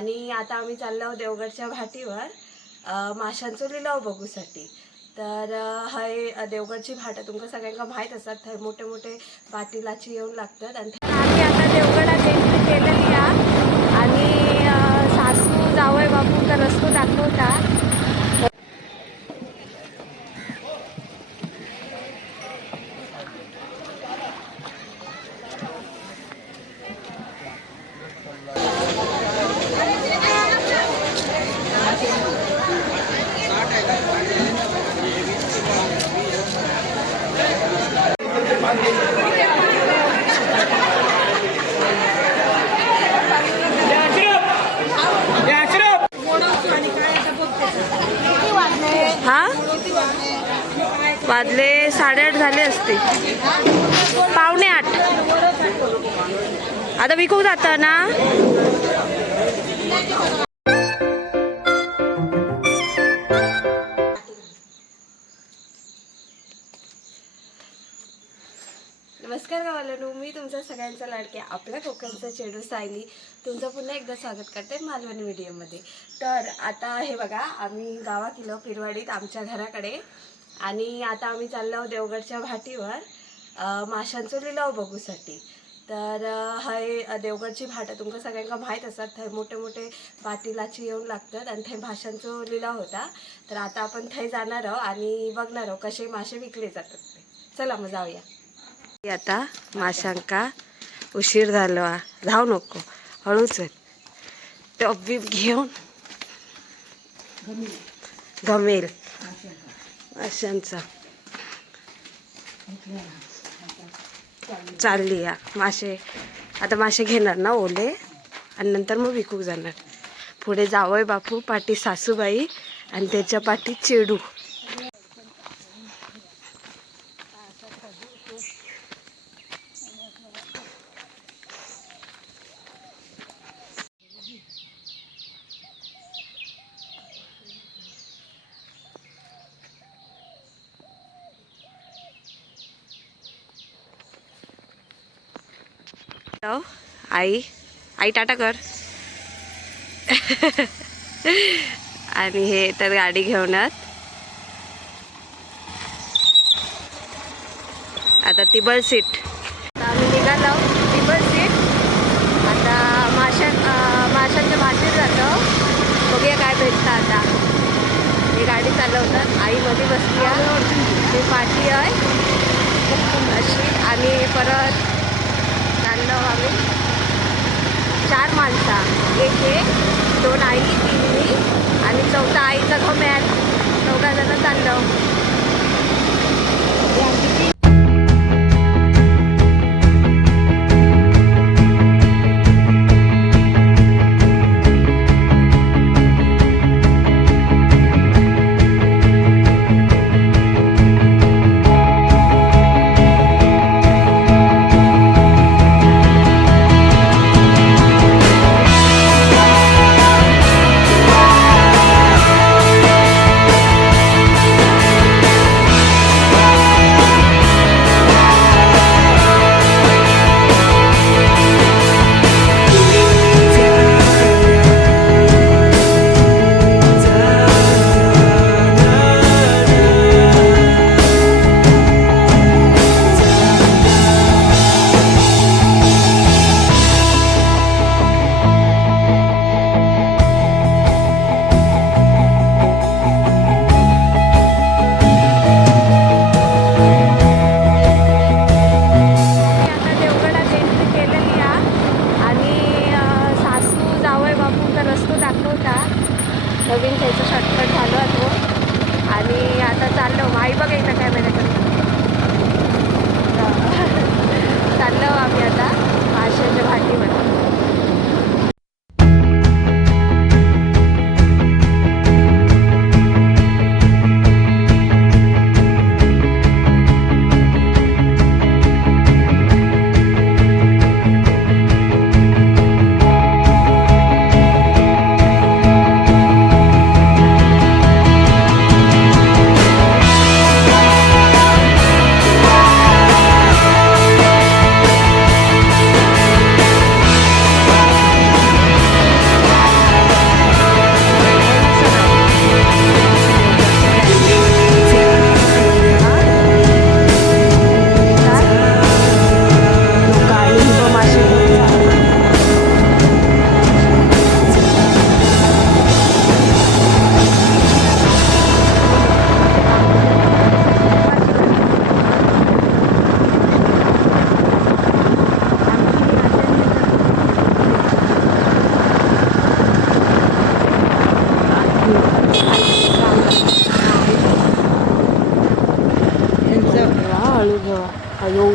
आणि आता आम्ही चाललो देवगडच्या भाटीवर माशांचो लिलाव बघूसाठी। तर हय देवगडची भाट तुमका सगळ्यांना माहीत असतात, थंय मोठे मोठे पाटीलाची येऊन लागतात। आणि आम्ही आता देवगडात एंट्री केलेली आणि सासू जावई बापूंचा रस्तो दाखवता। हा वाजले 8:30 झाले असते, 7:45। आता विकू जाता ना। नमस्कार गावाला, मी तुमच्या सगळ्यांचा लाडके आपल्या कोकणचं चेडू सायली तुमचं पुन्हा एकदा स्वागत करते मालवणी मीडियममध्ये। तर आता हे बघा, आम्ही गावात गेलो पिरवाडीत आमच्या घराकडे, आणि आता आम्ही चाललो देवगडच्या भाटीवर माशांचो लिलाव बघूसाठी। तर हय देवगडची भाट तुमका सगळ्यांना माहीत असतात, थंय मोठे मोठे पाटीलाची येऊन लागतात आणि थंय माशांचो लिलाव होता। तर आता आपण थंय जाणार आहोत आणि बघणार आहोत कसे मासे विकले जातात ते। चला मग जाऊया। आता माशांका उशीर झालो, धाव नको, हळूच टॉप बीप घेऊन घमेल माशांचा चालली या मासे। आता मासे घेणार ना ओले, आणि नंतर मग विकू जाणार। पुढे जावई बापू, पाठी सासूबाई आणि त्याच्या पाठी चेडू। आई आई टाटा कर। आणि हे तर गाडी घेऊनच आता टिबल सीट। आता आम्ही निघालो टिबल सीट। आता माशांच्या भाजीत जातो, बघूया काय भेटतं। आता ही गाडी चालवतात, आई मध्ये बसली आहे, ही पाठी आहे अशी, आणि परत चाललो आम्ही 4 माणसं, एक 2 आई, 3 मी आणि 4था आईचा घमेल, 4 जण चाललो।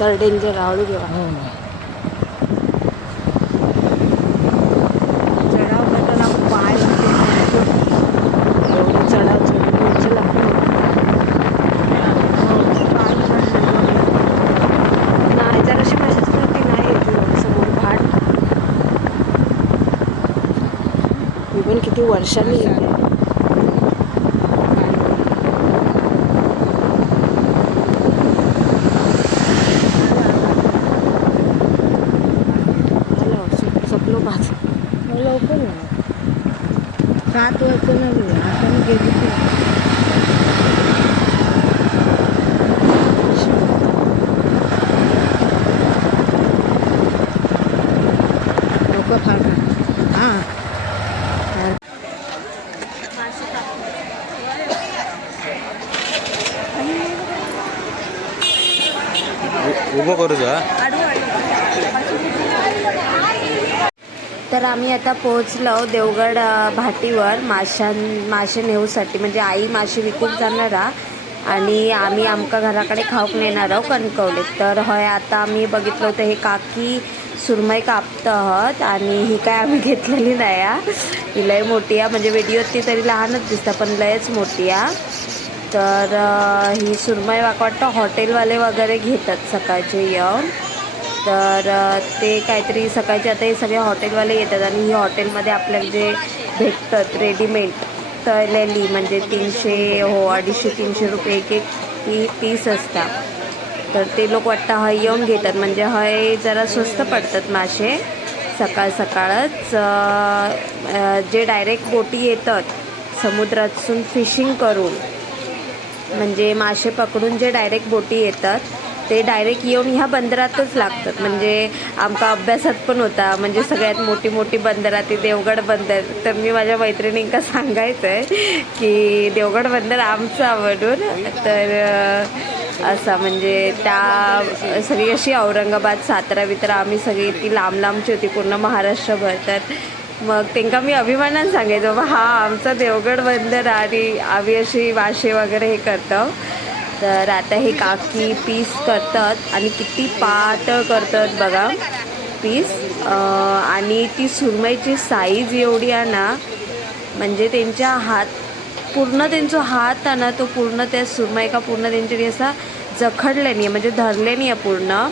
तर डेंजर हळू घेवा. चढाव करताना पाय एवढं चढाव चढून लागतो. नाही जराशी मशीच नव्हती नाही येते समोर भाट. मी पण किती वर्षांनी येते. लवकर 7 वर्ष नाही आता मी गेली लोक फार हां उभं करू जा. तर आम्ही आता पोहोचलो देवगड भाटीवर मासे नेऊसाठी. म्हणजे आई मासे विकूक जाणार आणि आम्ही आमका घराकडे खाऊक नेणार आहोत कणकवले. तर होय आता आम्ही बघितलं होतं हे काकी सुरमई कापत आहोत आणि ही काय आम्ही घेतलेली नाही. ही लय मोठी आहे. म्हणजे व्हिडिओत ती तरी लहानच दिसतं पण लयच मोठी आहे. तर ही सुरमई वाटतं हॉटेलवाले वगैरे घेतात सकाळचे येऊन. तर ते काहीतरी सकाळचे आता हे सगळे हॉटेलवाले येतात आणि ही हॉटेलमध्ये आपल्याला जे भेटतात रेडीमेड तळलेली म्हणजे 300 हो 250-300 रुपये एक ही पीस असतात. तर ते लोक वाटतं हय येऊन घेतात. म्हणजे हय जरा स्वस्त पडतात मासे सकाळच. जे डायरेक्ट बोटी येतात समुद्रातून फिशिंग करून म्हणजे मासे पकडून जे डायरेक्ट बोटी येतात ते डायरेक्ट येऊन ह्या बंदरातच लागतात. म्हणजे आमका अभ्यासात पण होता म्हणजे सगळ्यात मोठी बंदर ती देवगड बंदर. तर मी माझ्या मैत्रिणींका सांगायचं आहे की देवगड बंदर आमचा आवडून. तर असा म्हणजे त्या सगळी अशी औरंगाबाद सातारा बितारा आम्ही सगळी ती लांबची होती पूर्ण महाराष्ट्रभर. तर मग त्यांना मी अभिमानानं सांगायचं बाबा हा आमचा देवगड बंदर आणि आम्ही अशी मासे वगैरे हे करतो. तर आता हे काकी पीस करतात आणि किती पातळ करतात बघा पीस. आणि ती सुरमईची साईज एवढी आहे ना म्हणजे त्यांचा हात आहे ना तो पूर्ण त्या सुरमई का पूर्ण त्यांच्याकडे असा जखडले नाही म्हणजे धरले नाही आहे पूर्ण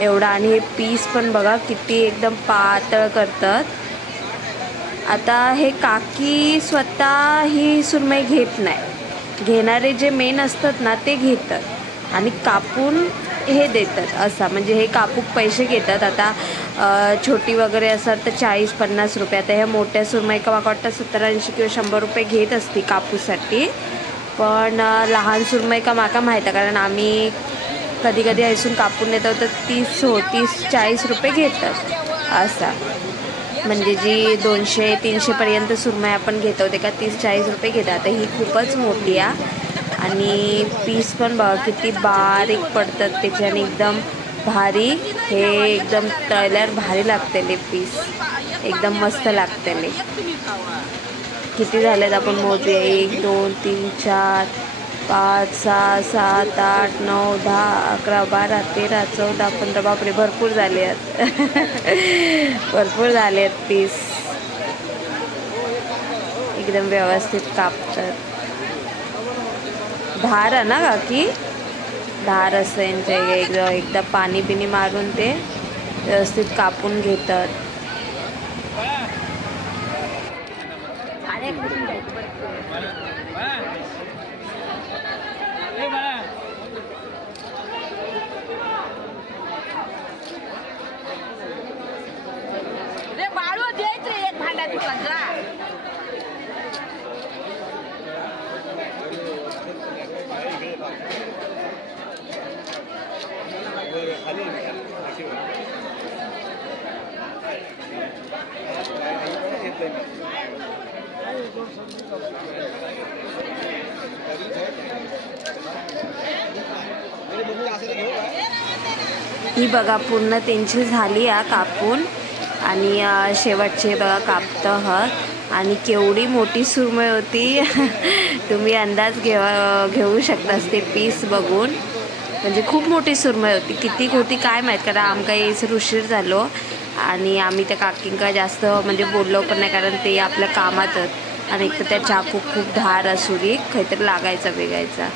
एवढा. आणि हे पीस पण बघा किती एकदम पातळ करतात. आता हे काकी स्वतः ही सुरमई घेत नाही. घेणारे जे मेन असतात ना ते घेतात आणि कापून हे देतात असा. म्हणजे हे कापूक पैसे घेतात. आता छोटी वगैरे असतात तर 40-50 रुपये. आता ह्या मोठ्या सुरमई का वाटतं 70-80 किंवा 100 रुपये घेत असते कापूसाठी. पण लहान सुरमई का माका माहीत आहे कारण आम्ही कधी ऐसून कापून येतो तर 30-40 रुपये घेतात असा. म्हणजे जी 200-300 पर्यंत सुरमई आपण घेतो ते का 30-40 रुपये घेतात. आता ही खूपच मोठी आहे आणि पीस पण बघा किती बारीक पडतात त्याच्याने एकदम भारी. हे एकदम तळल्यावर भारी लागतेले पीस एकदम मस्त लागतेले. किती झालेत आपण मोजूया 1 2 3 4 5 6 7 8 9 10 11 12 13 14 15 बापरे भरपूर झाले आहेत. भरपूर झाले आहेत पीस. एकदम व्यवस्थित कापतात. धार आहे ना काकी धार असतं यांच्या एकदा पाणी बिनी मारून ते व्यवस्थित कापून घेतात. ही बघा पूर्ण त्यांची झाली आहे कापून आणि शेवटचे बघा कापत आहात. आणि केवढी मोठी सुरमई होती तुम्ही अंदाज घेऊ शकता ते पीस बघून. म्हणजे खूप मोठी सुरमई होती. किती होती काय माहीत, कारण आमका यायचं उशीर झालो आणि आम्ही त्या काकींका जास्त म्हणजे बोललो पण नाही, कारण ते आपल्या कामातच आणि एक तर त्या चाकू खूप धार असुरी काहीतरी लागायचा वेगायचा.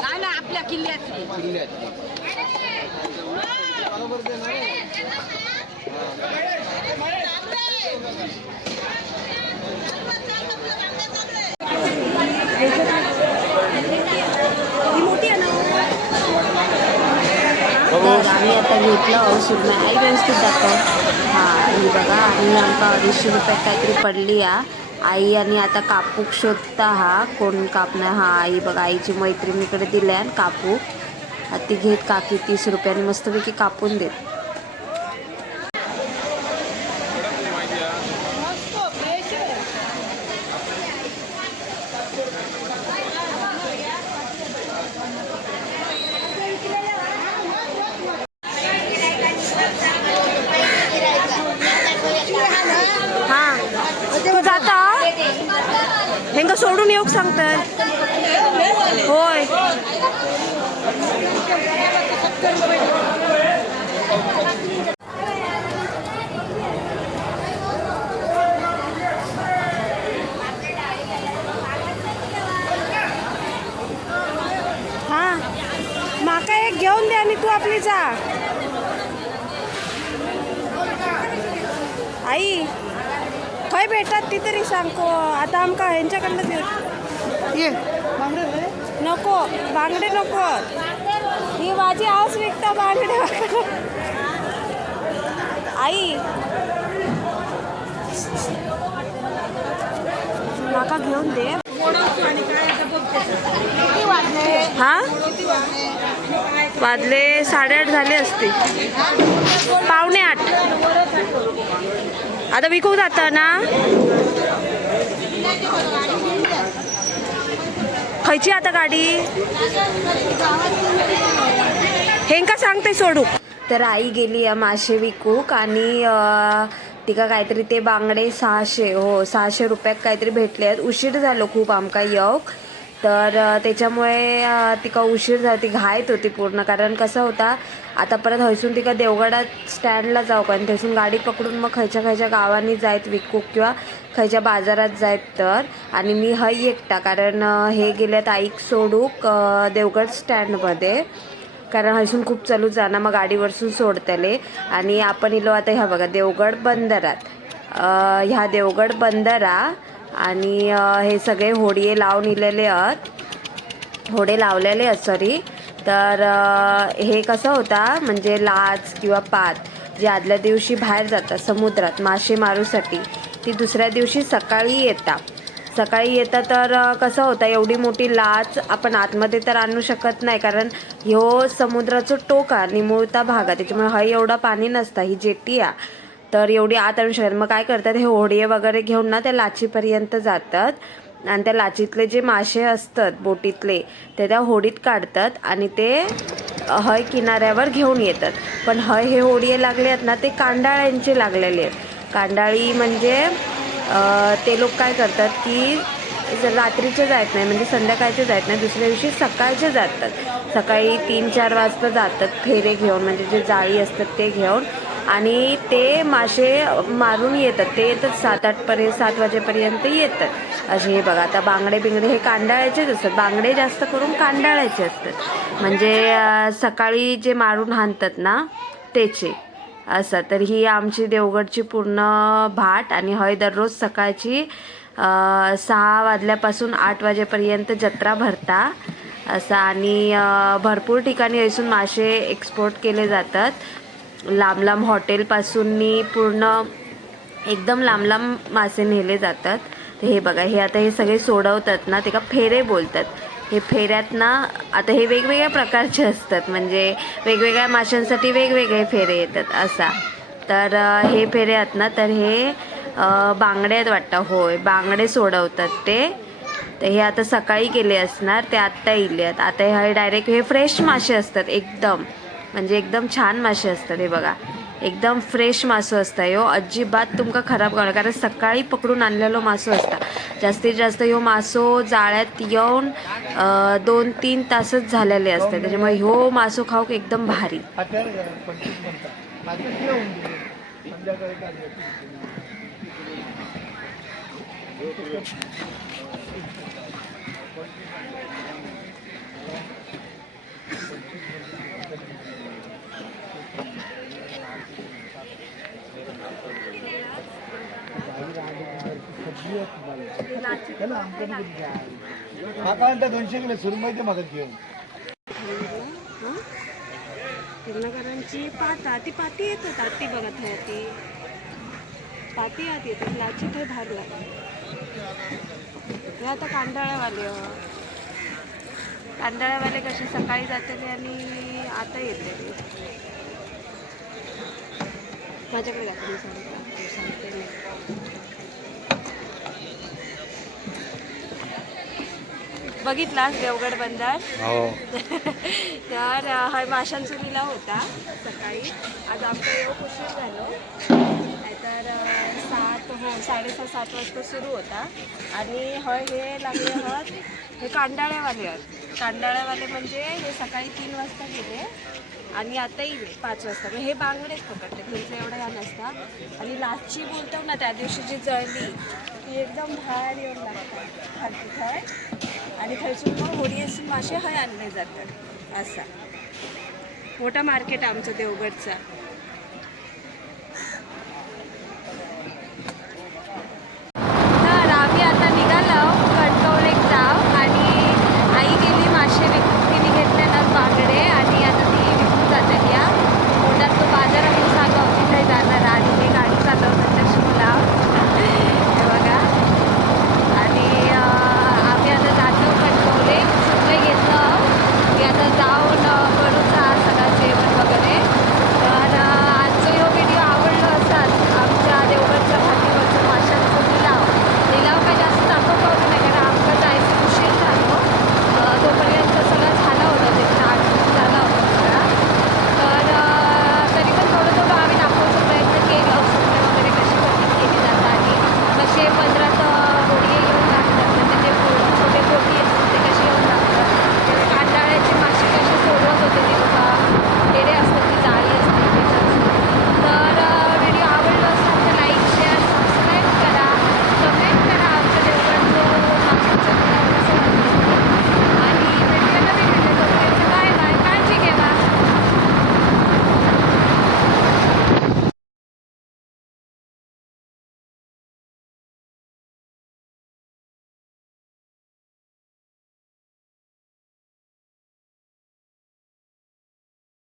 नाही ना आपल्या किल्ल्यातली तर आम्ही आता घेतलं सुरमई. आई व्यवस्थित दाखव. हां ही बघा, आणि आमका 250 रुपयात काहीतरी पडली या. आई आणि आता कापूक शोधता हा कोण कापणार. हा आई बघा, आईची मैत्रिणीकडे दिल्या कापूक. ती घेत काकी 30 रुपयाने मस्तपैकी कापून देत. हां तू जाता हेंगा सोडून येऊक सांगतात. होय हां माका एक घेऊन दे आणि तू आपली जा. आई खंय भेटतात ती तरी सांगो. आता आमका ह्यांच्याकडनं देऊ ये. नको बांगडे नको. ही माझी आस विकता बांगडे. आई माका घेऊन दे. हा वाजले 8:30 झाले असते. 7:45. आता विकू जाता ना. खयची आता गाडी हेंका सांगते सोडू. तर आई गेली मासे विकूक आणि तिका काहीतरी ते बांगडे 600 रुपयात काहीतरी भेटले आहेत. उशीर झालो खूप आमका येऊक, तर त्याच्यामुळे तिका उशीर झाला. ती घाईत होती पूर्ण, कारण कसं होता आता परत हयसून तिका देवगडात स्टँडला जाऊ का आणि त्यासून गाडी पकडून मग खयच्या गावांनी जायत विकूक किंवा खयच्या बाजारात जायत. तर आणि मी हय एकटा, कारण हे गेल्यात आईक सोडूक देवगड स्टँडमध्ये, कारण हयसून खूप चलू जाणं मग गाडीवरसून सोडतले. आणि आपण इलो आता ह्या बघा देवगड बंदरात. ह्या देवगड बंदरा आणि हे सगळे होडिये लावून इलेले आहेत. होडे लावलेले आहेत सॉरी. तर हे कसं होता म्हणजे लाच किंवा पात जे आदल्या दिवशी बाहेर जातात समुद्रात मासे मारूसाठी, ती दुसऱ्या दिवशी सकाळी येतात. तर कसं होतं एवढी मोठी लाच आपण आतमध्ये तर आणू शकत नाही, कारण ह्यो समुद्राचं टोका निमुळता भाग आहे, त्याच्यामुळे हय एवढा पाणी नसता. ही जेटी आहे तर एवढी आत आणू शकत. मग काय करतात हे होडिये वगैरे घेऊन ना त्या लाचीपर्यंत जातात आणि त्या लाचीतले जे मासे असतात बोटीतले ते त्या होडीत काढतात आणि ते हय किनाऱ्यावर घेऊन येतात. पण हय हे होडिये लागले आहेत ना ते कांडाळ्यांचे लागलेले आहेत. कांडाळी म्हणजे ते लोक काय करतात की रात्रीचे जात नाही, म्हणजे संध्याकाळचे जात नाही, दुसऱ्या दिवशी सकाळचे जातात. सकाळी 3-4 वाजता जातात फेरे घेऊन, म्हणजे जे जाळी असतात ते घेऊन, आणि ते मासे मारून येतात. ते येतात 7 वाजेपर्यंत येतात. असे हे बघा आता बांगडे हे कांडाळ्याचेच असतात. बांगडे जास्त करून कांडाळ्याचे असतात, म्हणजे सकाळी जे मारून हाणतात ना त्याचे असं. तर ही आमची देवगडची पूर्ण भाट आणि हय दररोज सकाळची 6 वाजल्यापासून 8 वाजेपर्यंत जत्रा भरता असं. आणि भरपूर ठिकाणी असून मासे एक्सपोर्ट केले जातात. लांब हॉटेलपासून पूर्ण एकदम लांब मासे नेले जातात. तर हे बघा हे आता हे सगळे सोडवतात ना ते का फेरे बोलतात. हे फेऱ्यात ना आता हे वेगवेगळ्या प्रकारचे असतात, म्हणजे वेगवेगळ्या माशांसाठी वेगवेगळे फेरे येतात असा. तर हे फेरे आहेत ना तर हे बांगडे आहेत वाटतं. होय बांगडे सोडवतात ते. तर हे आता सकाळी केले असणार, ते आत्ता इले आहेत. आता हे डायरेक्ट हे फ्रेश मासे असतात एकदम, म्हणजे एकदम छान मासे असतात. हे बघा एकदम फ्रेश मासो असता. अजिबात तुमका खराब करा, कारण सकाळी पकडून आणलेलो मासो असता. जास्तीत जास्त ह्यो मासो जाळ्यात येऊन 2-3 तासच झालेले असते, त्याच्यामुळे ह्यो मासो खाऊक एकदम भारी. $200 किलो सुरमईची मदत घेऊन पूर्णकरांची पाता ती पाती येतात ती बघत आहे ती पाती आत येतात लाची ते धारला हे आता कांडाळ्यावाले कसे सकाळी जाते आणि आता येते माझ्याकडे जाते मी सांगते मी. बघितलास देवगड बंदर हो. तर हा माशांचुरीला होता सकाळी. आज आमचं येऊन उशीर झालो, नाहीतर 7:30-7 वाजता सुरू होता. आणि हे लागले आहात हे कांडाळ्यावाले आहेत. कांडाळ्यावाले म्हणजे हे सकाळी 3 वाजता गेले आणि आता येईल 5 वाजता. हे बांगडेच पकडते, त्यांचं एवढं ह्या नसतात. आणि लाची बोलतो ना त्या दिवशी जी जळली ती एकदम बाहेर येऊन लागतात खालती थंय. आणि थंयसून मग होडीसून मासे हय आणले जातात. असा मोठा मार्केट आमचं देवगडचा.